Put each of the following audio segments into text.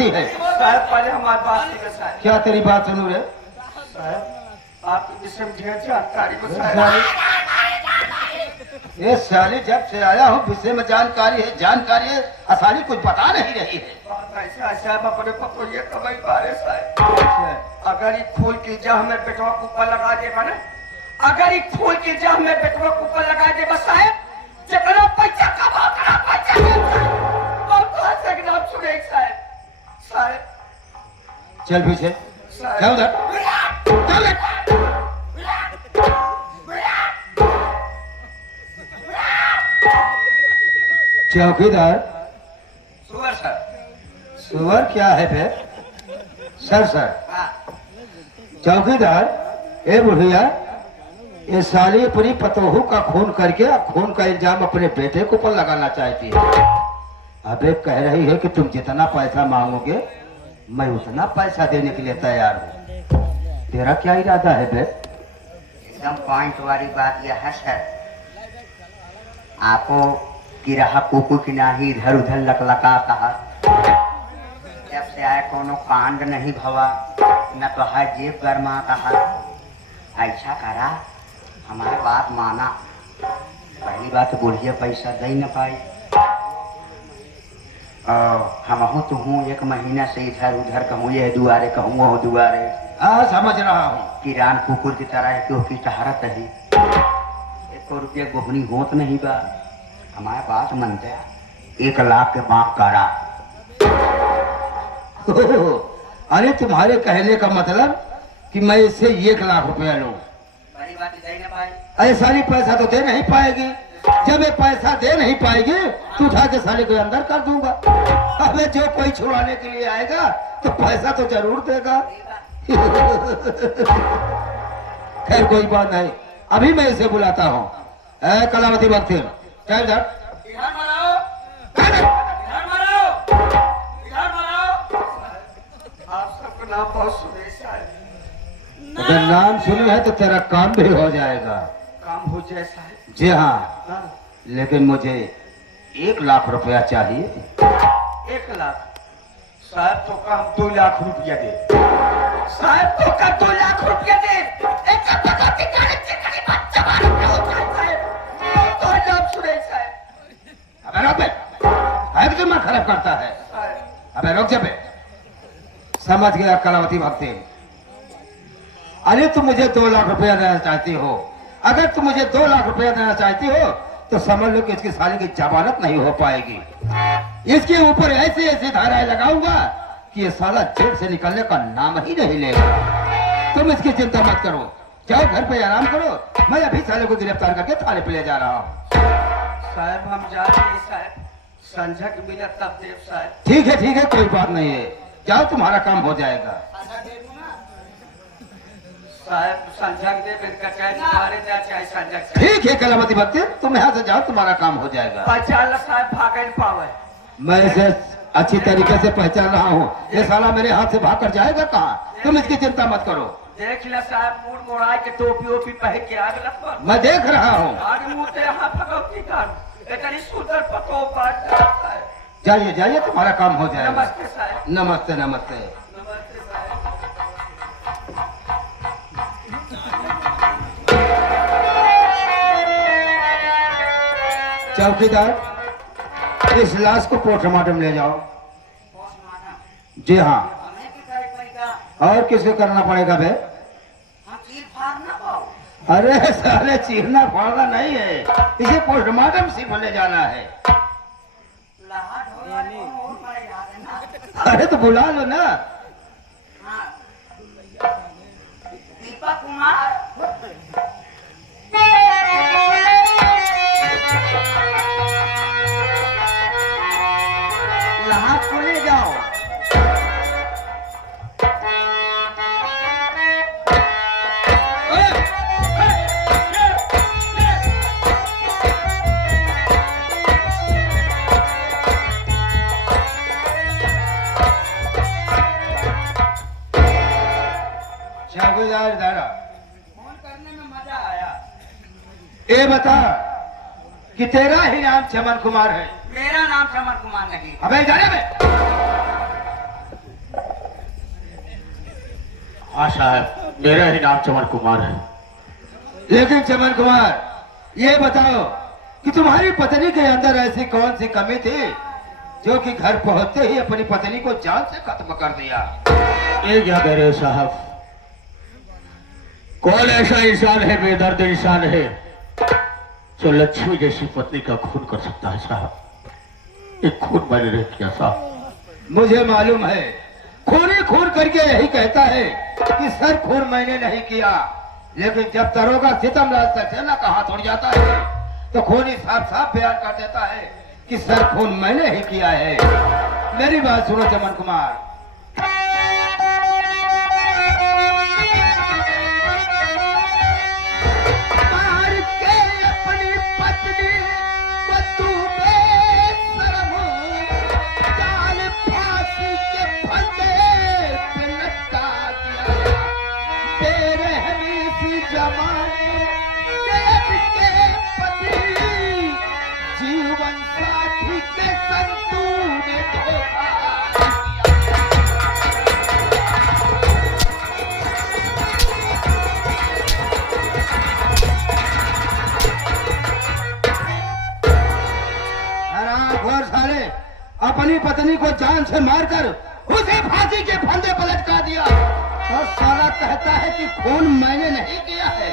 चाहती है? साहब पहले हमारी बात सुनिए साहब। क्या तेरी बात सुनू रे? साहब आपके विषय में ढेर जानकारी को ये साली जब से आया हूँ विषय में जानकारी है आसानी कुछ बता नहीं रही है। ऐसा साहब अपने पतो ये कमाई बारे साहब अगर ये फूल की जह में बेटवा को ऊपर लगा दे बना, अगर ये फूल की जह में बेटवा को ऊपर लगा दे बस साहब जितना पैसा कमा उतना पैसा और कहाँ से नाम सुने साहब। चल पीछे चल उधर चल। चौकीदार सुअर सर। सुअर क्या है बे? सर चौकीदार ए बुढ़िया, ये साली अपनी पतोहू का खून करके खून का इल्जाम अपने बेटे के ऊपर लगाना चाहती है। अबे कह रही है कि तुम जितना पैसा मांगोगे मैं उतना पैसा देने के लिए तैयार हूँ। तेरा क्या इरादा है बे? एकदम पॉइंट वाली बात यह है सर, आपको कि रहा कुकू की नाही इधर उधर लकलका कहा, जब से आए कोनो कांड नहीं भवा न तो है जेब गरमा कहा। ऐसा करा हमारे बात माना, पहली बात बुढ़िया पैसा दे न पाई हम हूँ तो हूँ एक महीना से इधर उधर कहूँ ये दुआरे कहूँ वो दुआरे। हाँ समझ रहा हूँ। किरान कुकुर की तरह क्यों की टहरत है, 1 रुपये गोहनी होत नहीं बा। हमारे बात मनते 1 लाख के माफ करा। अरे तुम्हारे कहने का मतलब कि मैं इससे 1 लाख रुपया लूं? बड़ी बात दे न पाई। अरे सारी पैसा तो दे नहीं पाएगी। जब ये पैसा दे नहीं पाएगी तो उठा के साले को अंदर कर दूंगा। अबे जो कोई छुड़ाने के लिए आएगा तो पैसा तो जरूर देगा। खैर कोई बात नहीं, अभी मैं इसे बुलाता हूँ। कलावती भक्ति चल जा। आप सबका नाम बहुत सुने साहब। अगर नाम सुने है तो तेरा काम भी हो जाएगा। काम हो जाए साहब? जी हाँ, लेकिन मुझे 1 लाख रुपया चाहिए। 1 लाख साहब तो का हम 2 लाख रुपया दे। साहब तो का 2 लाख रुपया दे। अबे रोक बे, है कि दिमाग खराब करता है? अबे रोक जा बे। समझ गया कलावती भक्ति। अरे तुम मुझे 2 लाख रुपया देना चाहती हो, अगर तुम मुझे 2 लाख रुपया देना चाहती हो तो समझ लो कि इसकी साली की जमानत नहीं हो पाएगी। इसके ऊपर ऐसी ऐसी धाराएं लगाऊंगा कि ये साला जेल से निकलने का नाम ही नहीं लेगा। तुम इसकी चिंता मत करो, जाओ घर पे आराम करो, मैं अभी साले को गिरफ्तार करके थाने पे ले जा रहा हूँ। साहब हम जा रहे हैं साहब, संझा के मिला तब देव साहब। ठीक है कोई बात नहीं है, जाओ तुम्हारा काम हो जाएगा। साहब संझा के देव चाहे तुम्हारे चाहे संझा के। ठीक है कलावती भक्ति, तुम यहाँ से जाओ, तुम्हारा काम हो जाएगा। पहचान साहब भागे न पावे। मैं इसे अच्छी तरीके से पहचान रहा हूँ, ये साला मेरे हाथ से भाग कर जाएगा कहाँ, तुम इसकी चिंता मत करो। देख ले साहब मूड मोड़ा के टोपी ओपी पहन के आग लग। मैं देख रहा हूँ। आगे मुँह तेरे हाथ भगवती कान इतनी सुंदर पतो पाट साहब। जाइए तुम्हारा काम हो जाएगा। नमस्ते साहब। नमस्ते। नमस्ते साहब। चौकीदार इस लाश को पोस्टमार्टम ले जाओ। जी हाँ, और किसे करना पड़ेगा बे? अरे साले चीरना फाड़ना नहीं है, इसे पोस्टमार्टम सिर्फ ले जाना है। अरे तो बुला लो ना। दीपक कुमार लाहौर को ले जाओ। चौकीदार दारा, फोन करने में मजा आया। ये बता कि तेरा ही नाम चमन कुमार है? मेरा नाम चमन कुमार नहीं। अबे जाने में हाँ साहब, मेरा ही नाम चमन कुमार है। लेकिन चमन कुमार ये बताओ कि तुम्हारी पत्नी के अंदर ऐसी कौन सी कमी थी जो कि घर पहुंचते ही अपनी पत्नी को जान से खत्म कर दिया? ये क्या कह रहे हो साहब? कौन ऐसा इंसान है, बेदर्द इंसान है, जो लक्ष्मी जैसी पत्नी का खून कर सकता है साहब? एक खून मैंने नहीं किया साहब। मुझे मालूम है, खून ही खून करके यही कहता है कि सर खून मैंने नहीं किया, लेकिन जब दरोगा सितमराज सक्सेना का हाथ उड़ जाता है तो खून ही साफ साफ बयान कर देता है कि सर खून मैंने ही किया है। मेरी बात सुनो चमन कुमार, मार के अपनी पत्नी को तू बेशरम जाल फांसी के फंदे पे लटका दिया। बेरहमी सी जमाने के पति जीवन साथी के संग तूने धोखा घोर साले अपनी पत्नी को जान से मारकर उसे फांसी के फंदे पर लटका दिया और साला कहता है कि खून मैंने नहीं किया है।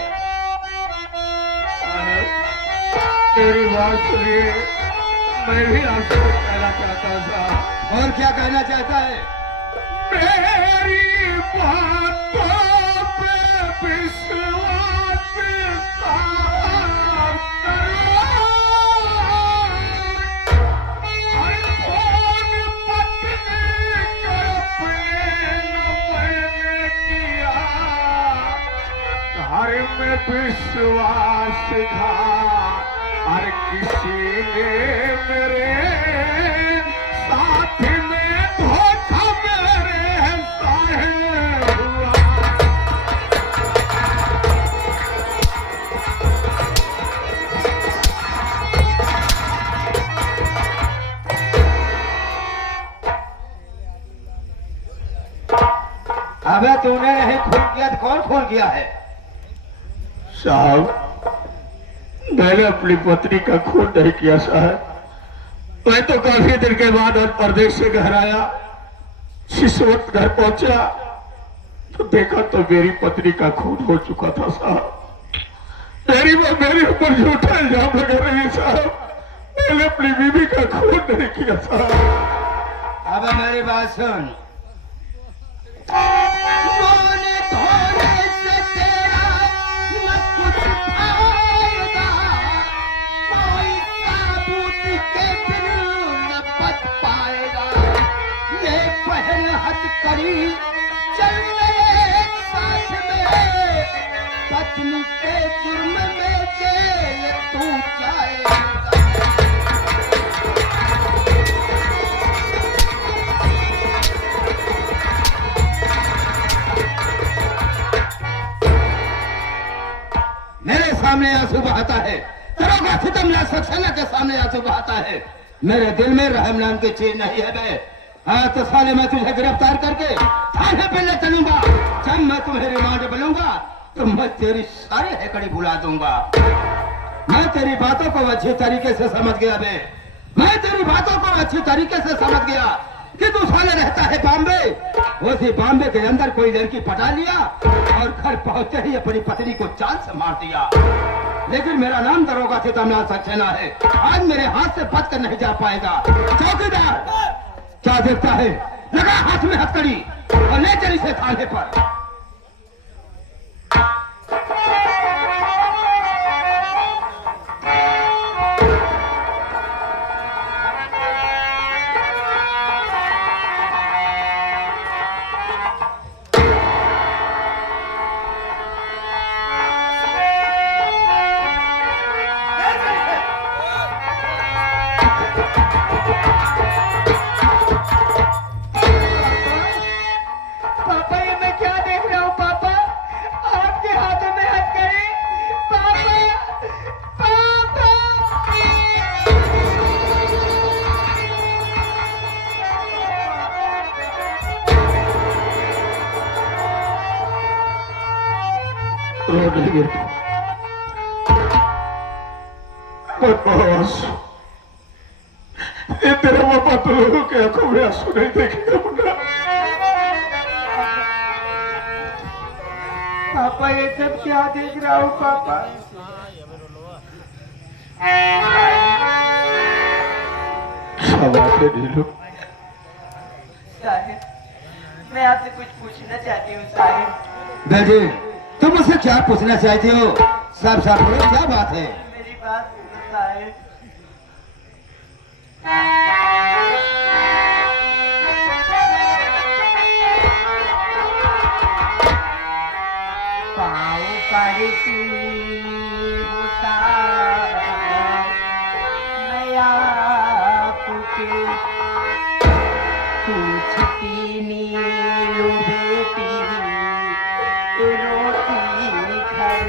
मेरी बात सुनिए, मैं भी आपसे कुछ कहना चाहता था। और क्या कहना चाहता है? मेरी बातों पे विश्वास विश्वासघात हर किसी ने मेरे साथ में धोखा मेरे साहे हुआ। अबे तूने नहीं खून किया तो कौन खून किया है? साहब, मैंने अपनी पत्नी का खून नहीं किया साहब। मैं तो काफी दिन के बाद और परदेश से घर आया, जिस वक्त घर पहुंचा तो देखा तो मेरी पत्नी का खून हो चुका था साहब। मेरे ऊपर झूठा इल्जाम लगा रही है साहब। मैंने अपनी बीवी का खून नहीं किया साहब। अब मेरी बात सुन, करी चल मेरे साथ में, पत्नी के जुर्म में जेल तू जाएगा। मेरे सामने आंसू बहाता है, दरोगा सितमराज सक्सेना के सामने आंसू बहाता है। मेरे दिल में रहम नाम की चीज नहीं है बे। हाँ तो साले मैं तुझे गिरफ्तार करके थाने पे ले चलूंगा। जब मैं तुम्हें रिमांड मिलूंगा तो मैं तेरी सारी हैकड़ी भुला दूंगा। मैं तेरी बातों को अच्छी तरीके से समझ गया बे। मैं तेरी बातों को अच्छी तरीके से समझ गया कि तू साले रहता है बॉम्बे। उसी बॉम्बे के अंदर कोई लड़की पटा लिया और घर पहुंचते ही अपनी पत्नी को जान से मार दिया। लेकिन मेरा नाम दरोगा सितमराज सक्सेना है। आज मेरे हाथ से बच कर नहीं जा पाएगा। चौकीदार क्या देखता है? लगा हाथ में हथकड़ी और ले चल इसे थाने पर। पापा ये मैं क्या रो नहीं बेटा, मत बस। ये तेरा पापा तो लोगों के आंखों में आंसू नहीं देखेगा मुन्ना। पापा ये सब क्या देख रहा हूँ पापा? क्या बात है नीलू? साहिब, मैं आपसे कुछ पूछना चाहती हूँ साहिब। बेटे, तुम मुझसे क्या पूछना चाहते हो? साफ साफ बोलो, क्या बात है? मेरी बात सुनो साहिब। पाँव पड़ती होता मैं आपके पूछती नीलू बेटी रोटी घर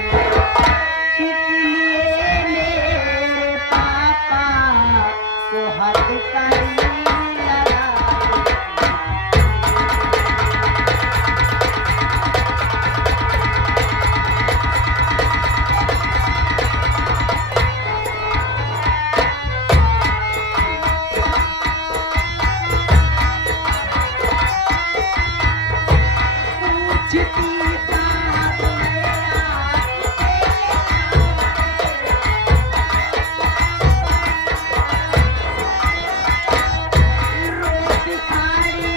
इसलिए मेरे पापा को हथकड़ी लगा। पूछती बात मैं आपसे, रोटी खाड़ी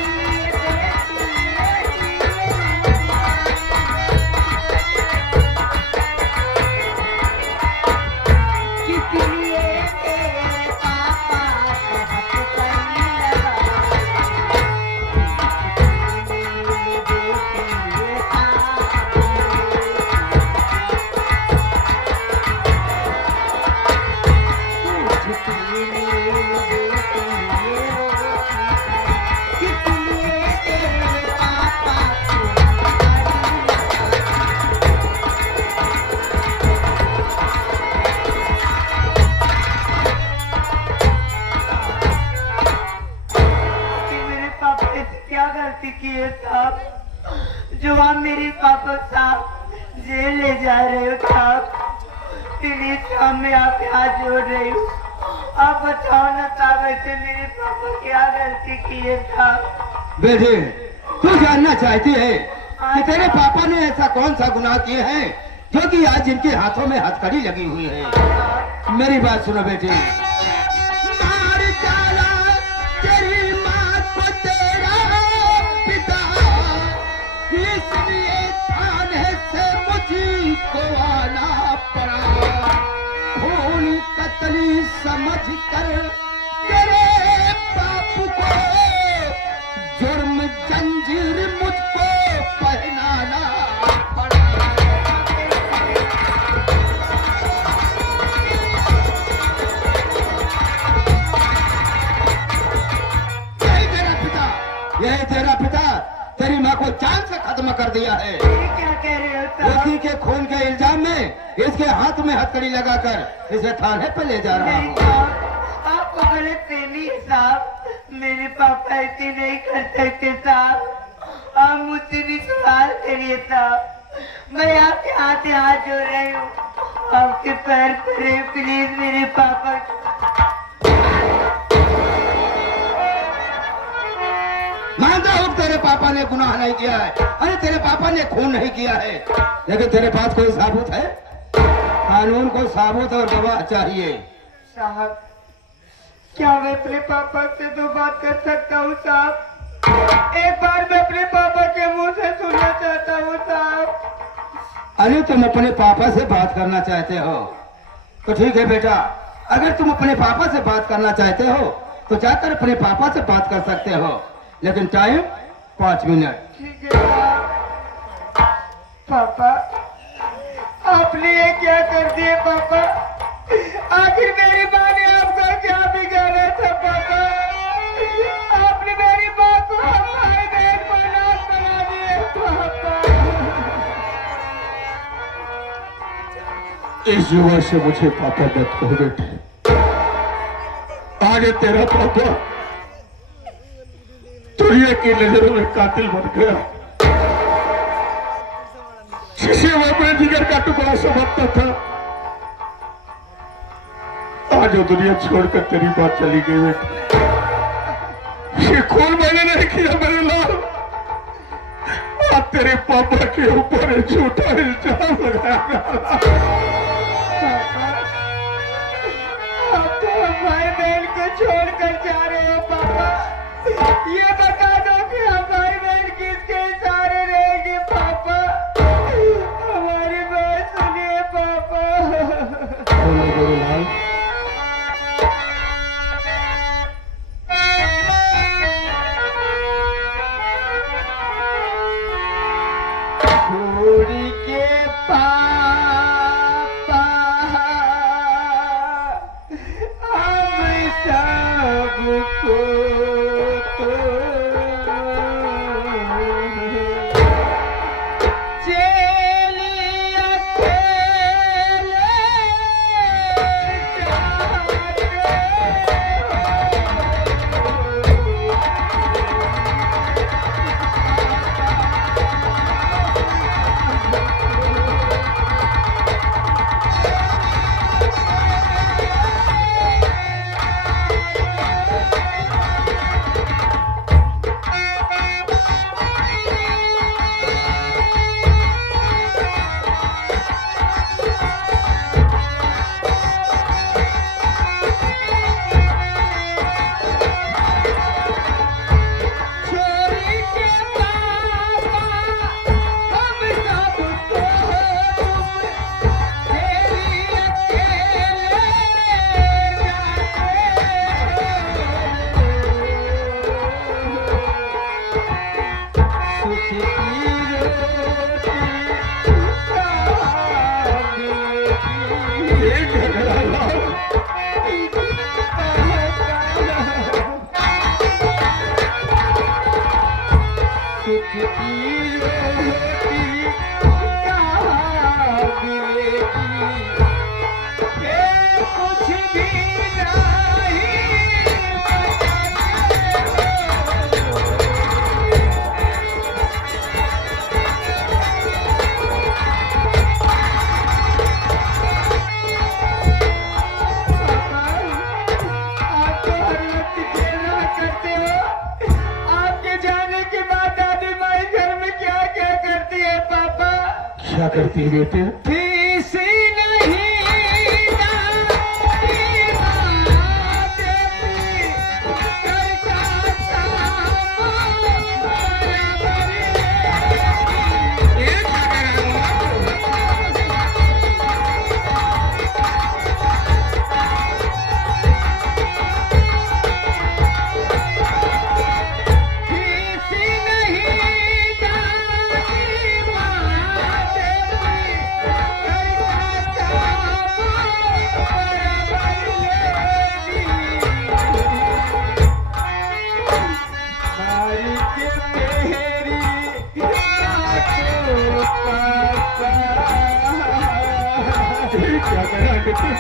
किस लिए तेरे पापा को हथकड़ी लगा। मेरे पापा ने क्या गलती की है साहब, जो आप मेरे पापा साहब जेल ले जा रहे हो साहब? प्लीज साहब, मैं आपके हाथ जोड़ रही हूँ, आप बताओ ना साहब, ऐसे मेरे पापा क्या गलती की है साहब? बेटे, तू जानना चाहती है कि तेरे पापा ने ऐसा कौन सा गुनाह किए हैं जो कि आज जिनके हाथों में हथकड़ी लगी हुई है? मेरी बात सुनो बेटे। मार डाला तेरी माँ को तेरा पिता, इसलिए थाने से मुझको आना पड़ा। खून कतली समझ कर तेरे बाप को जुर्म जंजीर मुझको पहनाना पड़ा। यही तेरा पिता तेरी माँ को जान से खत्म कर दिया है। ये क्या कह रहे हो साहब? उसी के खून के इल्जाम में इसके हाथ में हथकड़ी लगाकर इसे थाने पे ले जा रहा नहीं हूँ। साहब, आपको गलत फहमी है साहब, मेरे पापा ऐसे नहीं कर सकते साहब, आप मुझसे भी सवाल करिए साहब। मैं आपके हाथ जोड़ रही हूँ, आपके पैर पड़े, प्लीज मेरे पापा। मानता हूँ तेरे पापा ने गुनाह नहीं किया है, अरे तेरे पापा ने खून नहीं किया है, लेकिन तेरे पास कोई साबुत है? कानून को साबुत और गवाह चाहिए। साहब, क्या मैं अपने पापा से तो बात कर सकता हूँ साहब? एक बार मैं अपने पापा के मुंह से सुनना चाहता हूँ साहब। अरे तुम अपने पापा से बात करना चाहते हो तो ठीक है बेटा, अगर तुम अपने पापा से बात करना चाहते हो तो जाकर अपने पापा से बात कर सकते हो, लेकिन टाइम 5 मिनट। ठीक है साहब। पापा, आपने ये क्या कर दिए पापा? आखिर मेरी माँ ने आपका क्या बिगाड़ा था पापा? आपने मेरी माँ को हमारे बहन को अनाथ बना दिया पापा। इस युवा से मुझे पापा मत कहो बेटे। आज तेरा पापा दुनिया की नजरों में कातिल बन गया। जिसे वो अपने जिगर का टुकड़ा समझता था, आज वो दुनिया छोड़कर तेरी बात चली गई बेटी। ये खून मैंने नहीं किया मेरे लाल, आज तेरे पापा के ऊपर एक झूठा इल्जाम लगाया। आप तो भाई बहन को छोड़कर जा रहे हो पापा। ये बता दो कि हम भाई बहन किसके सहारे रहेंगे पापा। हमारी बात सुनिए पापा। बोलो गुरुलाल। छोड़ी के पापा हम सबको तो चली अकेले छोड़ी के पापा हम सबको तेरी अकेले जाते सुख की रोटी एक झगड़ा लाल। सुख की रोटी कहाँ मिलेगी। ये कुछ भी नहीं आप तो हर वक्त खेलना करते हो। आपके जाने के बाद दादी माई घर में क्या क्या करती है पापा। क्या करती है बेटे? फीस नहीं जाती बात भी घर का सामान बराबर एक फीस नहीं जाती बात भी घर का सामान बराबर मारी के तेरी आंखों पापा क्या करा बेटे?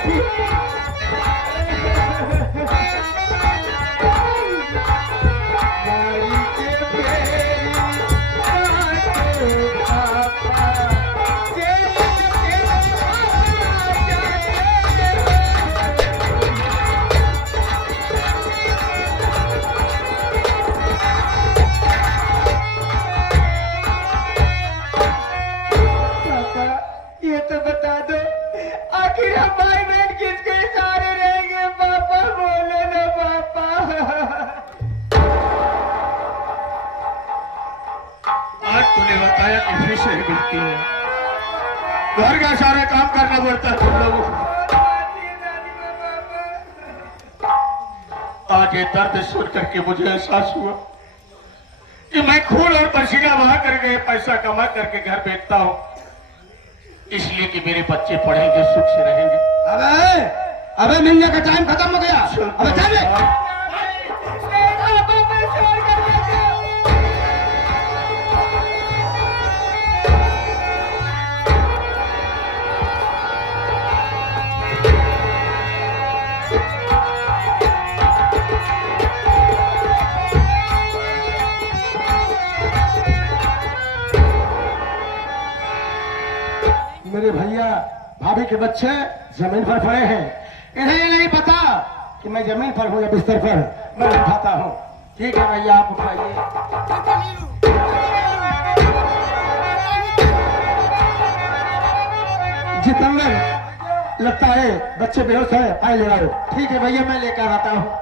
मारी के तेरी आंखों पापा चले पापा ये तो बता दो आखिर हम भाई बहन किसके सहारे रहेंगे पापा। बोलो ना पापा। आज तूने बताया कि फीस नहीं मिलती है, घर का सारा काम करना पड़ता है तुम लोगों को। आज ये दर्द सुन करके मुझे एहसास हुआ कि मैं खून और पसीना बहा करके पैसा कमा करके घर बेचता हूँ, इसलिए कि मेरे बच्चे पढ़ेंगे, सुख से रहेंगे। अबे अबे मिलने का टाइम खत्म हो गया। अबे चल बे। पापा मैं छोड़ कर जाता हूँ। मेरे भैया भाभी के बच्चे जमीन पर पड़े हैं, इन्हें ये नहीं पता कि मैं जमीन पर हूँ या बिस्तर पर। मैं उठाता हूँ। ठीक है भैया, आप उठाइए। जितेंद्र, लगता है बच्चे बेहोश है, आए ले आओ। ठीक है भैया, मैं लेकर आता हूँ।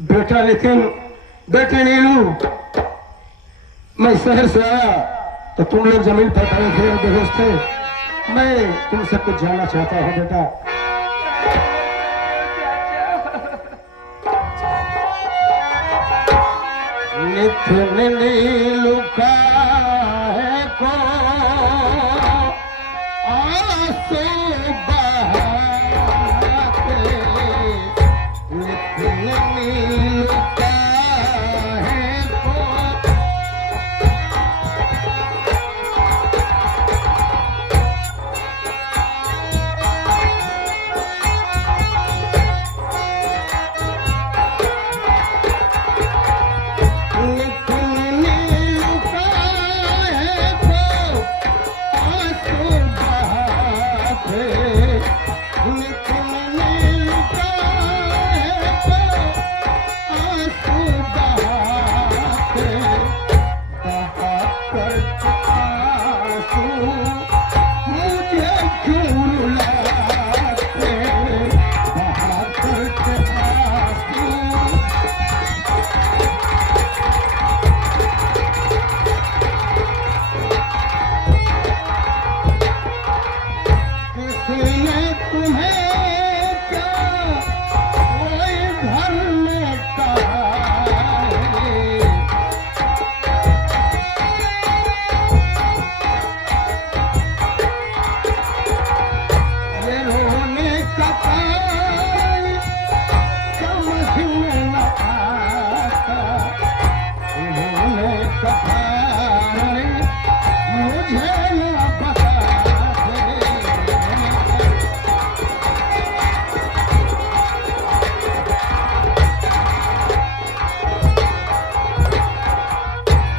बेटा नितिन, बेटे नीलू, मैं शहर से आया तो तुम लोग जमीन पर खड़े थे, बेहोश थे। मैं तुमसे कुछ जानना चाहता हूँ बेटा। नितिन नीलू का है को आंसू बहाते, नितिन नीलू का है को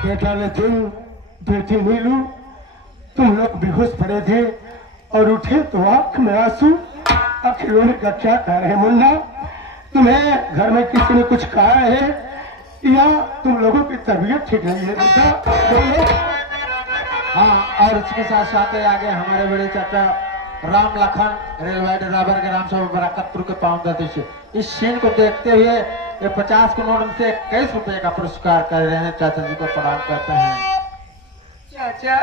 बेटा नितिन, बेटी नीलू, तुम लोग बेहोश पड़े थे और उठे तो आंख में आंसू। आखिर रोने का क्या कारण है मुन्ना? तुम्हें घर में किसी ने कुछ कहा है या तुम लोगों की तबीयत ठीक नहीं है बेटा? बोलो। हाँ, और इसके साथ साथ आगे हमारे बड़े चाचा राम लखन रेलवे ड्राइवर के नाम से बरकतपुर के पावन दाते से इस सीन को देखते हुए ये 50 के नोट से 21 रुपए का पुरस्कार कर रहे हैं। चाचा जी को प्रणाम करते हैं। चाचा,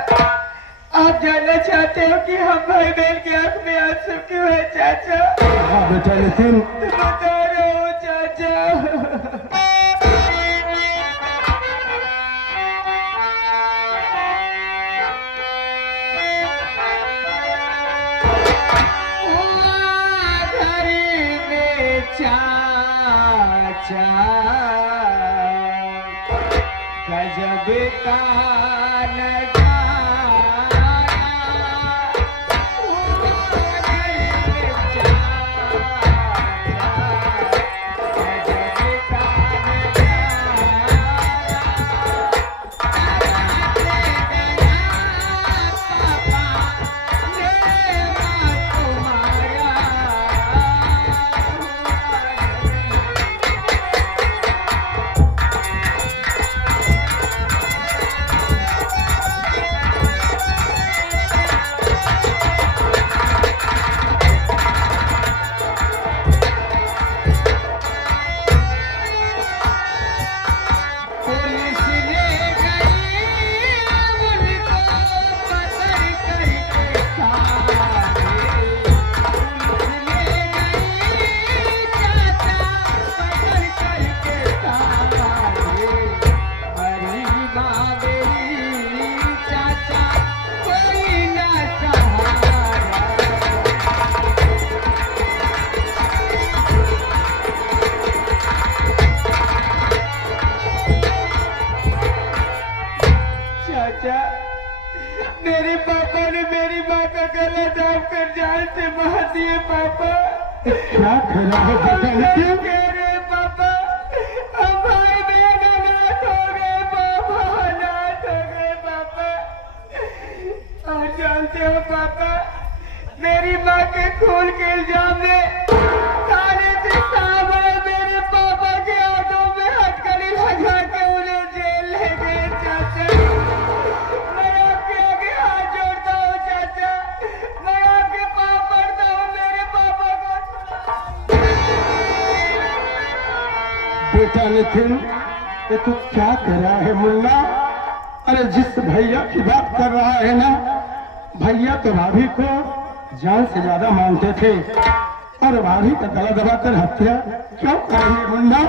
आप जानना चाहते हो कि हम भाई बहन की आंख में आंसू क्यों है चाचा? हाँ बेटा नितिन, बता रहा हूँ चाचा। गजब का चाचा, मेरे पापा ने मेरी माँ का गला दाब कर जान से मार दिए पापा। क्या कह रहा है बेटा नितिन? कह रहे पापा, हम भाई बहन अनाथ हो गए पापा, अनाथ हो गए पापा। और जानते हो पापा, मेरी माँ के खून के इल्जाम में थाने से साहब आए, मेरे पापा के हाथों में हथकड़ी लगा के उन्हें जेल ले गए चाचा। मैं आपके आगे हाथ जोड़ता हूँ चाचा, मैं आपके पाँव पड़ता हूँ, मेरे पापा को बेटा नितिन, ये तू क्या कर रहा है मुन्ना? अरे जिस भैया की बात कर रहा है ना, भैया तो भाभी को जान से ज्यादा मानते थे और भाभी का गला दबाकर हत्या क्यों करेंगे मुन्ना?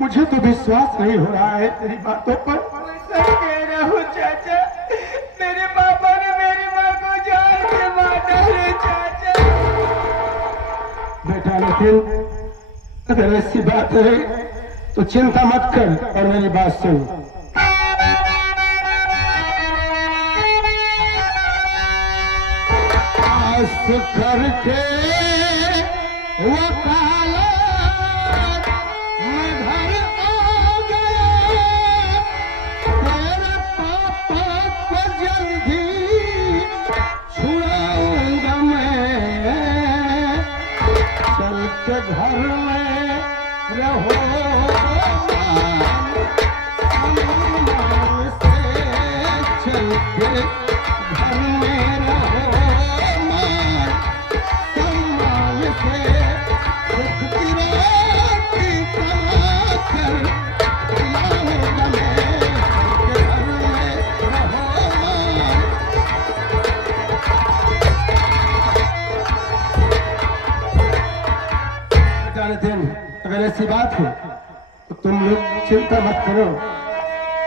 मुझे तो विश्वास नहीं हो रहा है तेरी बातों पर। मैं सच कह रहा हूँ चाचा, मेरे पापा ने मेरी माँ को जान से मारा है चाचा। बेटा नितिन, अगर ऐसी बात है तो चिंता मत कर और मेरी बात सुन। आस करके वकालत में घर आ गया, तेरे पापा को जल्दी छुड़ाऊंगा मैं। चल के घर में रहो सम्मान से, चल के घर में रहो मान सम्मान से, सुख की रोटी कमा कर खिलाऊंगा मैं। चल के घर में रहो मान। दिन अगर ऐसी बात है तो तुम लोग चिंता मत करो,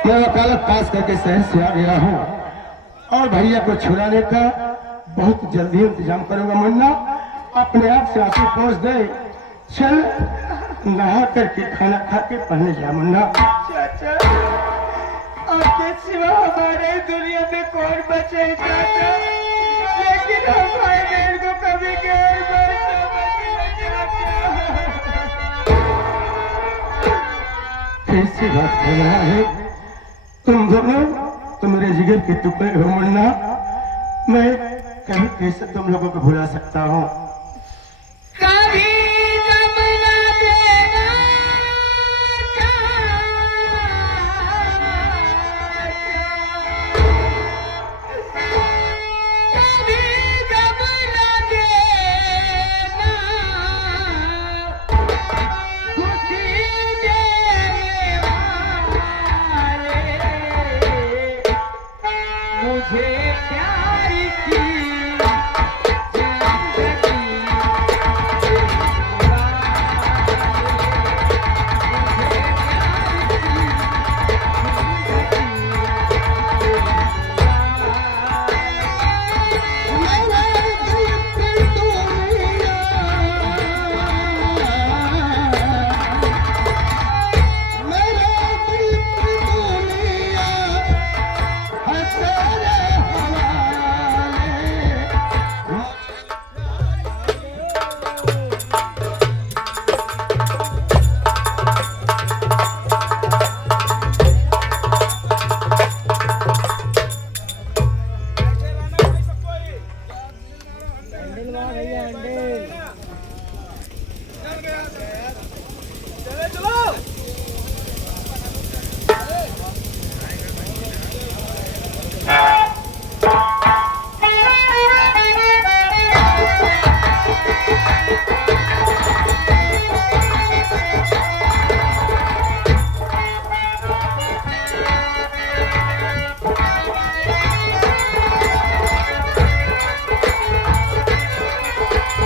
मैं वकालत पास करके शहर से आ गया हूँ और भैया को छुड़ाने का बहुत जल्दी इंतजाम करूंगा मुन्ना। अपने आप से आंसू पहुँच दे, चल नहा करके खाना खा के पढ़ने जा मुन्ना। चाचा, आपके सिवा हमारे दुनिया में कौन बचे है चाचा, लेकिन हम भाई बहन को कभी गैर मत समझिए चाचा। कैसी बात कर रहा है? तुम दोनों तो मेरे जिगर के टुकड़े हो मुन्ना, मैं कभी कैसे तुम लोगों को भुला सकता हूँ? कभी जब न देना चाचा, कभी जब न देना खुशी देने वाले, मुझे प्यार की